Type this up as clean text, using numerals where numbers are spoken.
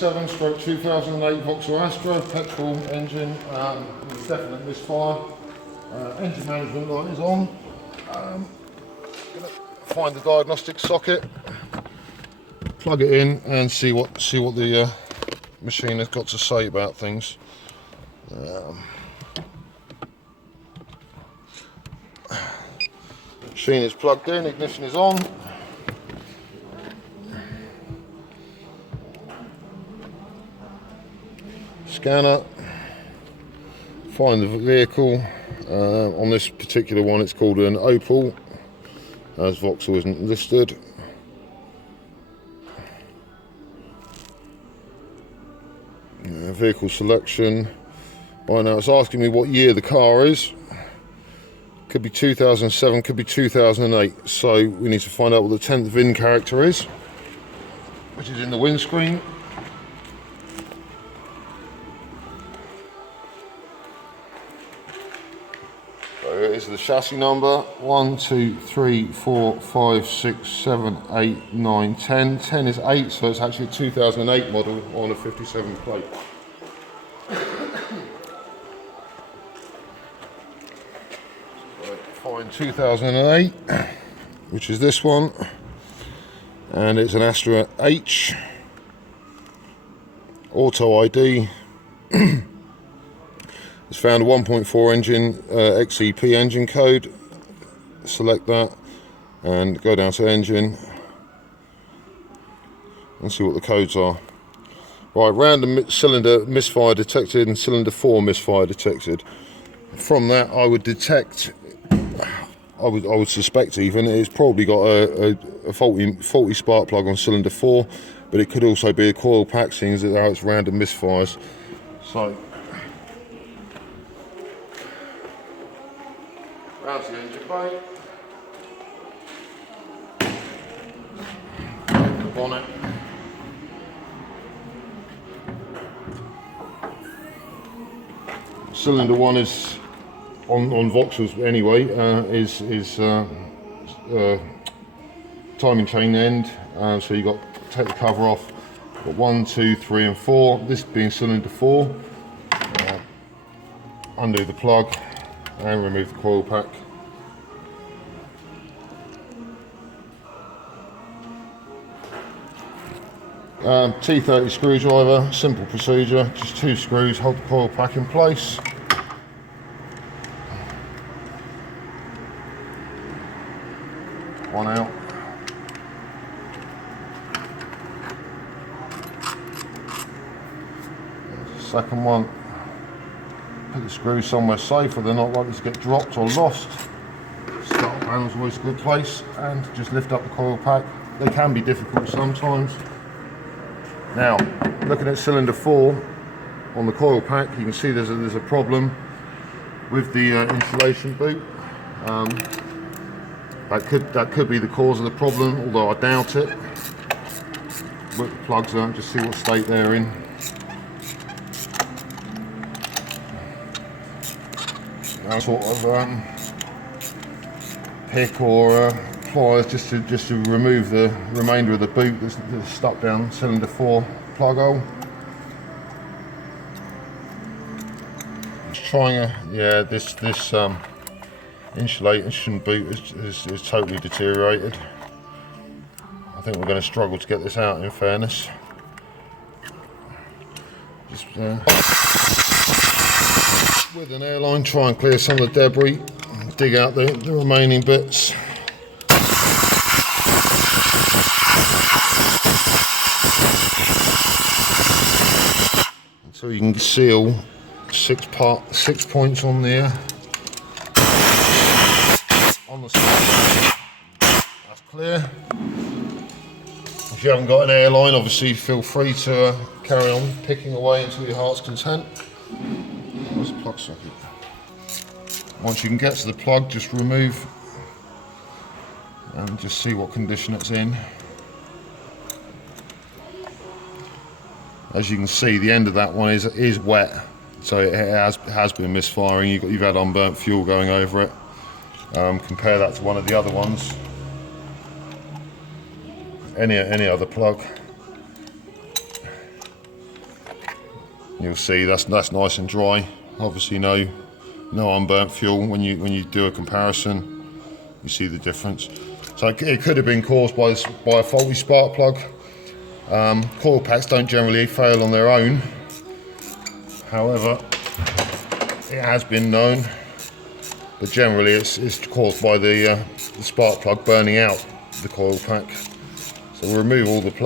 2007/2008 Vauxhall Astra, petrol engine, definite misfire. Engine management light is on. Gonna find the diagnostic socket, plug it in, and see what the machine has got to say about things. Machine is plugged in, ignition is on. Scanner, find the vehicle. On this particular one it's called an Opel, as Vauxhall isn't listed. Vehicle selection. Right now it's asking me what year the car is. Could be 2007, could be 2008. So we need to find out what the 10th VIN character is, which is in the windscreen. So here is the chassis number: 1, 2, 3, 4, 5, 6, 7, 8, 9, 10. 10 is 8, so it's actually a 2008 model on a 57 plate. Find 2008, which is this one, and it's an Astra H, auto ID. It's found a 1.4 engine, XEP engine code. Select that and go down to engine and see what the codes are. Right, random cylinder misfire detected and cylinder 4 misfire detected. From that, I would detect, I would suspect even, it's probably got a faulty spark plug on cylinder 4, but it could also be a coil pack, seeing as it's random misfires. So, round to the engine bay, the bonnet. Cylinder 1 is on Vauxhalls anyway, is timing chain end, so you got to take the cover off. Got 1, 2, 3 and 4, this being cylinder 4. Undo the plug and remove the coil pack. T30 screwdriver, simple procedure, just 2 screws, hold the coil pack in place. One out. Second one. Put the screws somewhere safe where they're not likely to get dropped or lost. Starter panel's always a good place, and just lift up the coil pack. They can be difficult sometimes. Now, looking at cylinder 4 on the coil pack, you can see there's a problem with the insulation boot. That could be the cause of the problem, although I doubt it. Work the plugs out, just see what state they're in. Sort of pick or pliers just to remove the remainder of the boot that's stuck down cylinder 4 plug hole. Just trying this insulation boot is totally deteriorated. I think we're going to struggle to get this out, in fairness. Just with an airline, try and clear some of the debris, dig out the remaining bits. So you can seal 6 points on there. On the side. That's clear. If you haven't got an airline, obviously feel free to carry on picking away until your heart's content. Where's the plug socket? Once you can get to the plug, just remove and just see what condition it's in. As you can see, the end of that one is wet, so it has been misfiring. You've had unburnt fuel going over it. Compare that to one of the other ones. Any other plug. You'll see that's nice and dry. Obviously no unburnt fuel. When you do a comparison, you see the difference. So it could have been caused by a faulty spark plug. Coil packs don't generally fail on their own. However, it has been known, but generally it's caused by the spark plug burning out the coil pack. So we'll remove all the plugs.